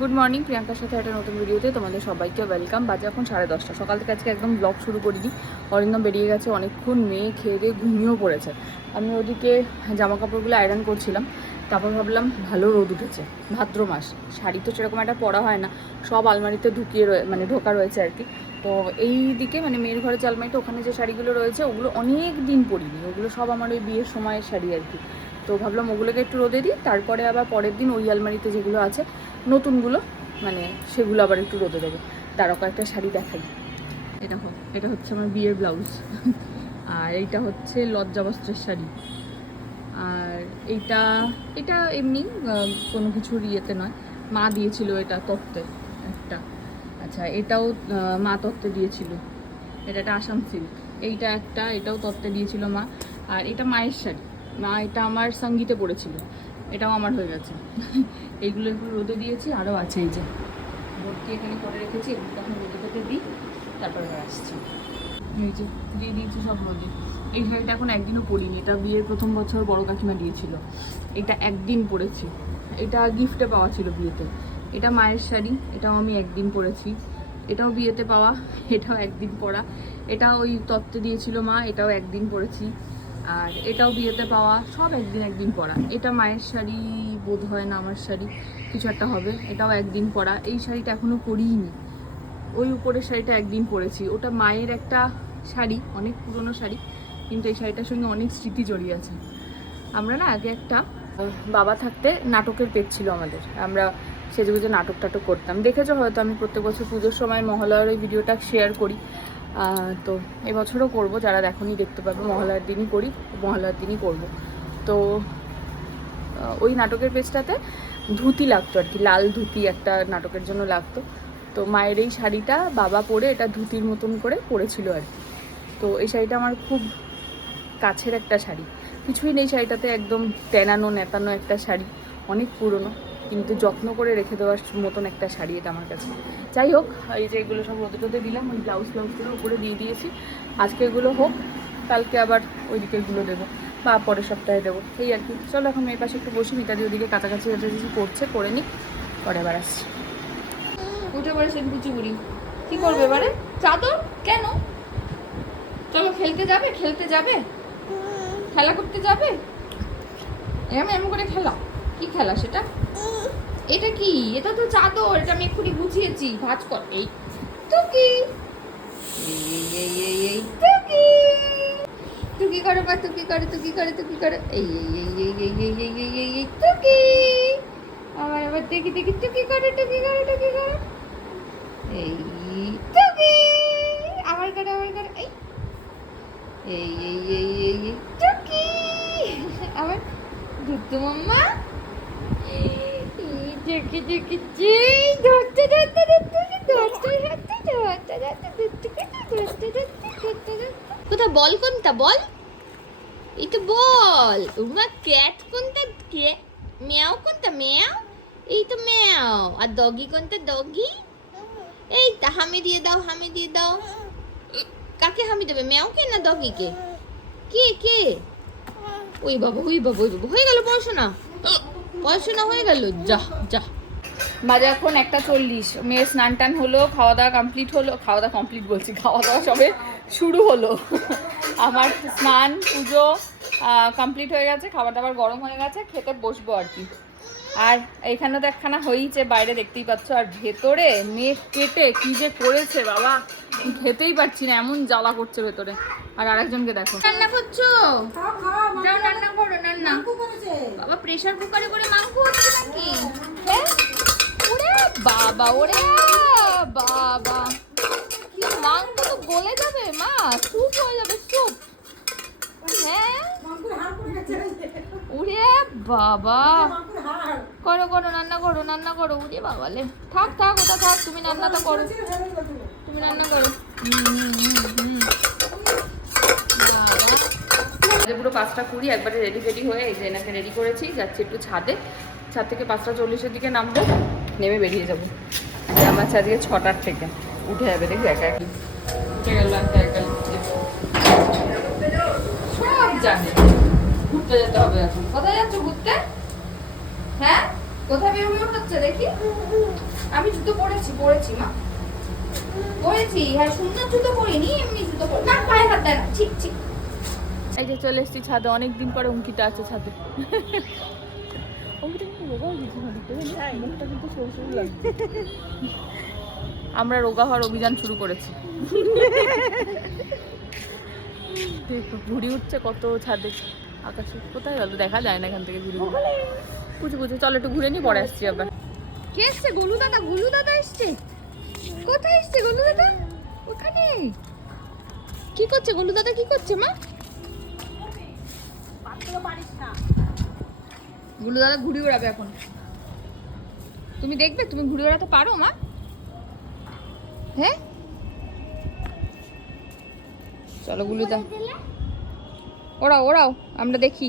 Good morning প্রিয়াঙ্কার সাথে একটা নতুন ভিডিওতে তোমাদের সবাইকে ওয়েলকাম বাজে এখন সাড়ে দশটা। সকাল থেকে আজকে একদম ব্লগ শুরু করিনি। অরিন্দম বেরিয়ে গেছে অনেকক্ষণ, মেয়ে খেয়ে দিয়ে ঘুমিয়েও পড়েছে। আমি ওদিকে জামা কাপড়গুলো আয়রন করছিলাম। তারপর ভাবলাম, ভালো রোদ উঠেছে, ভাদ্র মাস। শাড়ি তো সেরকম একটা পরা হয় না। সব আলমারিতে ঢুকিয়ে রয়ে মানে ঢোকা রয়েছে আর কি। তো এই দিকে মানে মেয়ের ঘরে যে ওখানে যে শাড়িগুলো রয়েছে, ওগুলো অনেক দিন পরিনি। ওগুলো সব আমার ওই বিয়ের সময়ের শাড়ি আর কি। তো ভাবলাম ওগুলোকে একটু রোদে দিই। তারপরে আবার পরের দিন ওই আলমারিতে যেগুলো আছে নতুনগুলো মানে সেগুলো আবার একটু রোদে দেবো। তারও কয়েকটা শাড়ি দেখাই। এটা এটা হচ্ছে আমার বিয়ের ব্লাউজ। আর এইটা হচ্ছে লজ্জা বস্ত্রের শাড়ি। আর এইটা, এটা এমনি কোনো কিছুর ইয়েতে নয়। মা দিয়েছিল এটা তত্ত্বে একটা। আচ্ছা এটাও মা তত্ত্বে দিয়েছিল। এটা একটা আসাম সিল্ক। এইটা একটা, এটাও তত্ত্বে দিয়েছিল মা। আর এটা মায়ের শাড়ি। মা এটা আমার সঙ্গীতে পড়েছিল। এটাও আমার হয়ে গেছে। এইগুলো একটু রোদে দিয়েছি আরও আছে এই যে। ভর্তি এখানে করে রেখেছি, এগুলো তখন রোদে থেকে দিই, তারপরে আসছি। এই যে, দিয়ে দিয়েছি সব রোদে। এই শাড়িটা এখন একদিনও পরিনি এটা বিয়ের প্রথম বছর বড় কাকিমা দিয়েছিল। এটা একদিন পরেছি এটা গিফটে পাওয়া ছিল বিয়েতে। এটা মায়ের শাড়ি, এটাও আমি একদিন পরেছি এটাও বিয়েতে পাওয়া, এটাও একদিন পরা এটা ওই তত্ত্বে দিয়েছিল মা, এটাও একদিন পরেছি আর এটাও বিয়েতে পাওয়া, সব একদিন একদিন পরা। এটা মায়ের শাড়ি বোধ হয় না আমার শাড়ি, কিছু একটা হবে, এটাও একদিন পরা। এই শাড়িটা এখনও পরিনি ওই উপরের শাড়িটা একদিন পরেছি। ওটা মায়ের একটা শাড়ি, অনেক পুরনো শাড়ি, কিন্তু এই শাড়িটার সঙ্গে অনেক স্মৃতি জড়িয়ে আছে। আমরা না আগে একটা বাবা থাকতে নাটকের পেজ ছিল আমাদের। আমরা সেজে গুজে নাটক টাটক করতাম। দেখেছ হয়তো আমি প্রত্যেক বছর পুজোর সময় মহালয়ার ওই ভিডিওটা শেয়ার করি। তো এবছরও করব, যারা দেখনি দেখতে পাবে মহালয়ার দিনই করি মহালয়ার দিনই করব। তো ওই নাটকের পেজটাতে ধুতি লাগতো আর কি, লাল ধুতি একটা নাটকের জন্য লাগতো। তো মায়ের এই শাড়িটা বাবা পরে এটা ধুতির মতন করে পরেছিল আর কি। তো এই শাড়িটা আমার খুব কাছের একটা শাড়ি। কিছুই নেই শাড়িটাতে, একদম তেনানো, নেতানো একটা শাড়ি, অনেক পুরনো। কিন্তু যত্ন করে রেখে দেওয়ার মতন একটা শাড়ি এটা আমার কাছে। যাই হোক, এই যে এগুলো সব রোদে টোদে দিলাম, ওই ব্লাউজ ব্লাউজগুলো উপরে দিয়ে দিয়েছি। আজকে এগুলো হোক, কালকে আবার ওইদিকে এগুলো দেবো বা পরের সপ্তাহে দেবো। এই আর কি। চলো এখন মেয়ের পাশে একটু বসি, মিতাদি ওদিকে কাছাকাছি কাছাকাছি করছে, করে নিই পরে আবার আসছি। উঠে পড়েছেন কুচিপুরি কি করবে এবারে? চাদর? কেন? চলো খেলতে যাবে খেলতে যাবে? খেলা করতে যাবে? এরম এমন করে খেলা কি খেলা সেটা এটা কি এটা তো চাদর এটা আমি এক্ষুনি বুঝিয়েছি ভাজ কর এই টুকি এই এই এই টুকি টুকি করে বা টুকি করে টুকি করে টুকি করে এই এই এই এই এই এই এই এই এই টুকি আবার আবার দেখি দেখি টুকি করে টুকি করে টুকি করে এই টুকি আবার করে আবার করে এই এই এই এই এই টুকি আবার দুধ মাম্মা কোথা বল কোনটা বল এই তো বল উমা ক্যাট কোনটা কে ম্যাও কোনটা ম্যাও এই তো ম্যাও আর ডগি কোনটা ডগি এই তা হামি দিয়ে দাও হামি দিয়ে দাও কাকে হামি দেবে ম্যাওকে না ডগিকে কে কে ওই বাবা ওই বাবা ওই বাবা হয়ে গেল পড়াশোনা পড়াশোনা হয়ে গেল? যা যা। মাঝে এখন একটা চল্লিশ। মেয়ের স্নান টান হলো খাওয়া দাওয়া কমপ্লিট হলো খাওয়া দাওয়া কমপ্লিট বলছি খাওয়া দাওয়া সবে শুরু হলো। আমার স্নান পুজো কমপ্লিট হয়ে গেছে খাবার দাবার গরম হয়ে গেছে খেতে বসবো আর কি। আর এখানে তো একখানা হয়েইছে বাইরে দেখতেই পাচ্ছ আর ভেতরে মেঘ কেটে কি যে করেছে বাবা খেতেই পারছি না এমন জ্বালা করছে ভেতরে। আর আরেকজনকে দেখো। রান্না করছ? রান্না করো রান্না। প্রেসার কুকারে করে মাংস হচ্ছে নাকি? হ্যাঁ? ওরে বাবা ওরে বাবা। মাংস তো গলে যাবে, মা, স্যুপ হয়ে যাবে, স্যুপ। হ্যাঁ? উড়ে বাবা। করো করো, রান্না করো রান্না করো। উড়ে বাবালে থাক থাক, ওটা থাক, তুমি রান্নাটা করো। তুমি রান্না করো হুম, হুম, হুম। বাবা। আজকে পুরো পাঁচটা কুড়ি, একবারে রেডি রেডি হয়ে এই যে এনাকে রেডি করেছি, যাচ্ছি একটু ছাদে। ছাদ থেকে পাঁচটা চল্লিশের দিকে নামবো, নেমে বেরিয়ে যাব। আছে আজকে ছটার থেকে। উঠে যাবে দেখি একা একই উঠে গেল একা একা। সব জানে। ঘুরতে যেতে হবে এখন। কোথায় যাচ্ছ ঘুরতে? হ্যাঁ? কোথায় বের হচ্ছে দেখি? আমি জুতো পরেছি পরেছি, মা। পরেছি? হ্যাঁ সুন্দর জুতো পরিনি, এমনি জুতো পরি না, পায়ে হাত দেয় না। ঠিক ঠিক এই যে চলে এসেছি ছাদে অনেক দিন পরে অঙ্কিতা আছে ছাদে। হয়ে আমরা রোগা হওয়ার অভিযান শুরু করেছি। ঘুড়ি উঠছে কত ছাদে। আকাশে কোথায় গেল? দেখা যায় না এখান থেকে ঘুড়ি পুজো পুজো চলো একটু ঘুরে নিয়ে পরে আসছি আবার। কে এসছে? গোলু দাদা গোলু দাদা এসছে। কোথায় এসছে গোলু দাদা? ওখানে। কি করছে? গোলু দাদা কি করছে মা? গুলু দাদা ঘুড়ি ওড়াবে এখন। তুমি দেখবে তুমি ঘুড়ি ওড়াতে পারো মা। হ্যাঁ? চলো গুলু দা। ওড়াও ওড়াও আমরা দেখি।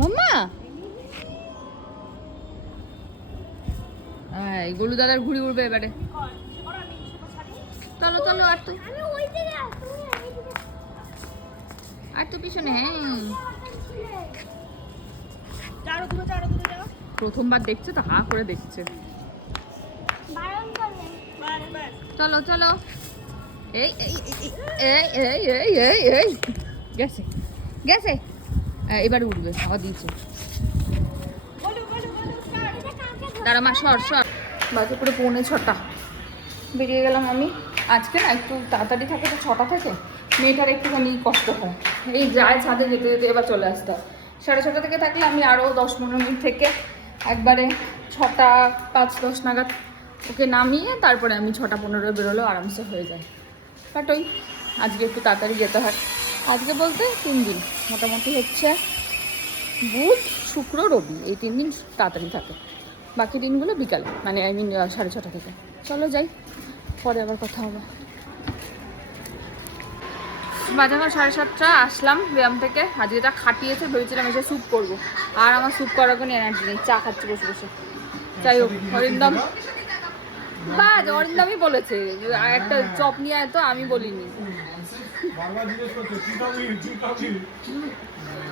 মাম্মা! এই গোলু দাদার ঘুড়ি উড়বে এবারে। চলো চলো আর তো। আর তো পিছনে হ্যাঁ। প্রথমবার দেখছে তো হা করে দেখছে। চলো চলো। এই এই এই এই এই এই এই গেছে গেছে। এবার উঠবে হাওয়া দিয়েছে। দাঁড়া মা সর সর। বাকি পুরো পৌনে ছটা। বেরিয়ে গেলাম আমি। আজকে না একটু তাড়াতাড়ি থাকে তো ছটা থেকে। মেয়েটার একটুখানি কষ্ট হয়। এই যায় ছাদে যেতে যেতে এবার চলে আসতে হয়। সাড়ে ছটা থেকে থাকলে আমি আরও দশ পনেরো মিনিট থেকে একবারে ছটা পাঁচ দশ নাগাদ ওকে নামিয়ে তারপরে আমি ছটা পনেরো বেরোলেও আরামসে হয়ে যায়। বাট ওই আজকে একটু তাড়াতাড়ি যেতে হয়। আজকে বলতে তিন দিন, মোটামুটি হচ্ছে বুধ, শুক্র, রবি এই তিন দিন তাড়াতাড়ি থাকে। বাকি দিনগুলো বিকাল মানে আই মিন সাড়ে ছটা থেকে। চলো যাই, পরে আবার কথা হবে। বাজে আমার সাড়ে সাতটা, আসলাম ব্যায়াম থেকে। আজকে যা খাটিয়েছে, ভেবেছিলাম এসে স্যুপ করব। আর আমার স্যুপ করার কোনো এনার্জি নেই, চা খাচ্ছি বসে বসে। যাই হোক, অরিন্দম বাজ, অরিন্দমই বলেছে। একটা চপ নিয়ে তো, আমি বলিনি।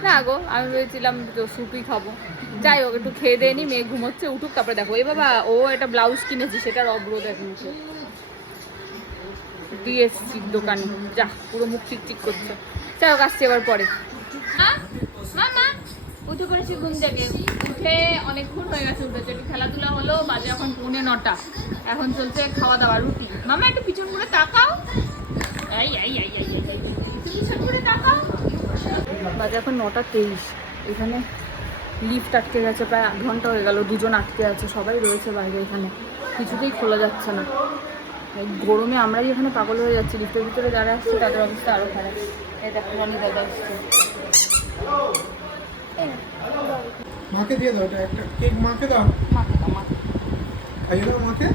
না গো, আমি ভেবেছিলাম তো স্যুপই খাব। যাই হোক, একটু খেয়ে দিয়ে নি, মেয়ে ঘুমোচ্ছে, উঠুক, তারপরে দেখো। এ বাবা, ও একটা ব্লাউজ কিনেছি সেটার অগ্রদ এখন সে দিয়ে এসছি দোকানে। যা পুরো মুখ চিকচিক করছে। যাই হোক আসছি এবার পরে। উঠে পড়েছি ঘুম থেকে। উঠে অনেকক্ষণ হয়ে গেছে উঠেছে। খেলাধুলা হলো বাজে এখন পৌনে নটা। এখন চলছে খাওয়া দাওয়া রুটি। মামা একটু পিছন করে তাকাও। এই এই এই এই পিছন করে তাকাও। বাজে এখন নটা তেইশ। এখানে লিফট আটকে গেছে প্রায় আধ ঘণ্টা হয়ে গেল। দুজন আটকে আছে সবাই রয়েছে বাইরে এখানে। কিছুতেই খোলা যাচ্ছে না। গরমে আমরাই এখানে পাগল হয়ে যাচ্ছি লিফটের ভিতরে যারা আসছে তাদের অবস্থা আরও খারাপ। এই দেখো দাদা আসছে। মাকে দিয়ে দাও এটা একটা কেক মাকে দাও। মাকে দাও মাকে। খাইয়ে দাও মাকে।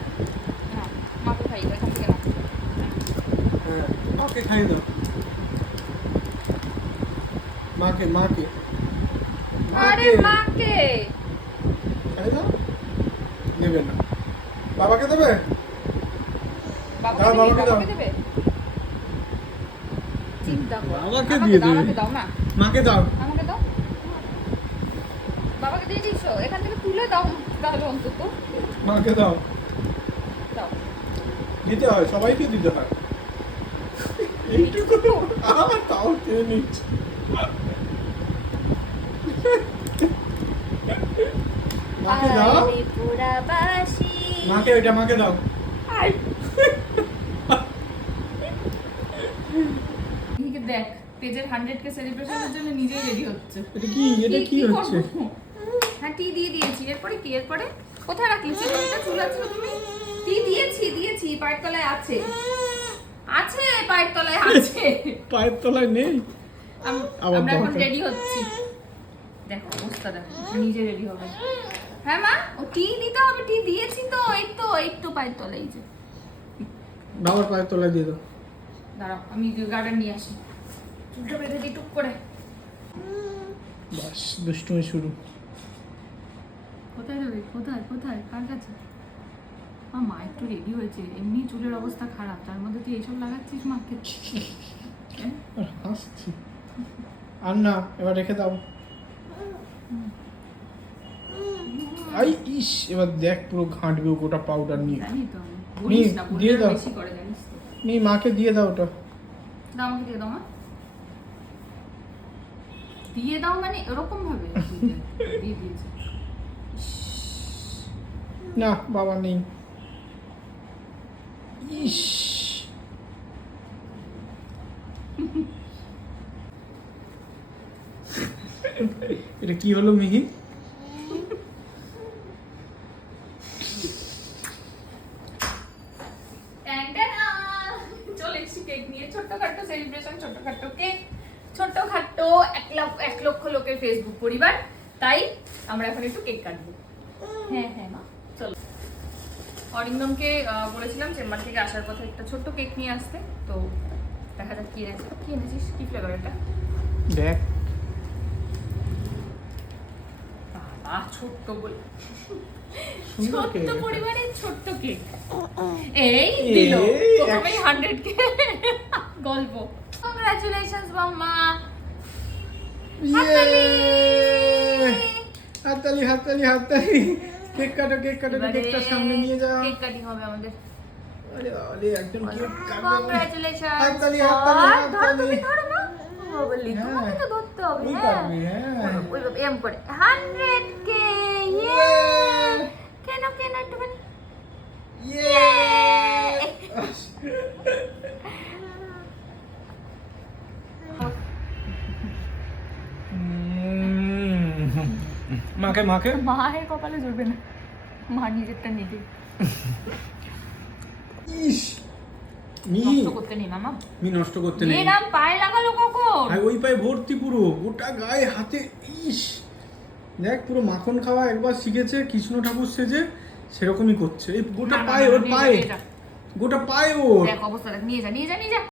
না মাকে খাই এখান থেকে না। হ্যাঁ মাকে খাইয়ে দাও। মাকে মাকে। আরে মাকে! খাইয়ে দাও। নেবে না। বাবাকে দেবে? বাবাকে দাও, দিবি? বাবাকে দাও। বাবাকে দেবে? চিন্তা বাবাকে আমাকে দিয়ে দাও, দেবে। দাও না। মাকে দাও। আমাকে দাও। বাবাকে দিয়ে দিচ্ছ এখান থেকে তুলে দাও তাহলে অন্তত। মাকে দাও। দাও। দিতে হয় সবাইকে দিতে হয়। এইটুকু আমার তাও খেয়ে নিচ্ছে? মাকে দাও। মাকে ওইটা মাকে দাও এদিকে দেখ পেজের হান্ড্রেড কে সেলিব্রেশনের জন্য নিজেই রেডি হচ্ছে। এটা কি? এটা কি হচ্ছে? হ্যাঁ টি দিয়ে দিয়েছি। এরপরে কি? এরপরে কোথায় রাখলি চিরুনিটা চুল আছে তুমি? টি দিয়েছি দিয়েছি। পায়ের তলায় আছে। আছে পায়ের তলায় আছে। পায়ের তলায় নেই? আমরা এখন রেডি হচ্ছি। দেখো অবস্থা দেখো নিজে রেডি হবে। হ্যাঁ মা ও টি দিতে হবে। টি দিয়েছি তো এই তো এই তো পায়ের তলায় যে। বাবার পায়ের তলায় দিয়ে দাও। দাঁড়াও আমি গার্ডেন নিয়ে আসি। চুলটা বেঁধে দিই টুক করে। বাস দুষ্টুমি শুরু। কোথায় যাবে কোথায়? কোথায়? কার কাছে? মা মা একটু রেডি হয়েছে। এমনি চুলের অবস্থা খারাপ। তার মধ্যে তুই এইসব লাগাচ্ছিস মাকে? আর হাসছি। আর না এবার রেখে দাও। আই ইস এবার দেখ পুরো ঘাঁটবে ও গোটা পাউডার নিয়ে। জানি তো দিয়ে দাও। করে জানিস তো। নি মাকে দিয়ে দাও ওটা। দাও আমাকে দিয়ে দাও মা। দিয়ে দাও মানে এরকম ভাবে দিয়ে দিয়েছে। না বাবা নেই। ইস। এটা কি হলো মিহি! চলে এসেছি কেক নিয়ে। ছোট্টখাট্টো সেলিব্রেশন ছোট্টখাট্টো কেক। ছোট্টখাট্টো এক লক্ষ এক লক্ষ লোকের ফেসবুক পরিবার। তাই আমরা এখন একটু কেক কাটবো। হ্যাঁ হ্যাঁ মা। চলো। অরিন্দমকে বলেছিলাম চেম্বার থেকে আসার কথা একটা ছোট্ট কেক নিয়ে আসতে। তো দেখা যাক কি এনেছে। কি এনেছিস? কি ফ্লেভার এটা? দেখ। বাবা ছোট্ট বলে ছোট্ট পরিবারের ছোট্ট কেক। এই দিল। প্রথমেই হান্ড্রেড কে। গল্প। মাম্মা ইয়ে হাততালি হাততালি হাততালি কেক কাটো কেক কাটো কেকটা সামনে নিয়ে যাও। কেক কাটিং হবে আমাদের। আরে আরে একজন কেক কাটবে কংগ্রাচুলেশনস হাততালি, হাততালি, হাততালি। ধরো মা। বললি তোমাকে। তো ধরতে হবে হ্যাঁ। কাটবে এম করে হান্ড্রেড কে ইয়ে কেন কেন একটুখানি? ইয়ে মাকে মাকে? মায়ের কপালে জুড়বে না। মা নিজেরটা নিজে। ইস নষ্ট করতে নেই মামা। মি নষ্ট করতে নেই। এরাম পায়ে লাগালো কখন? আর ওই পায়ে ভর্তি পুরো। গোটা গায়ে হাতে ইস। দেখ পুরো মাখন খাওয়া একবার শিখেছে কৃষ্ণ ঠাকুর সেজে সেরকমই করছে। এই গোটা পায়ে ওর পায়ে। গোটা পায়ে ওর। দেখ অবস্থা দেখ নিয়ে যা নিয়ে যা নিয়ে যা।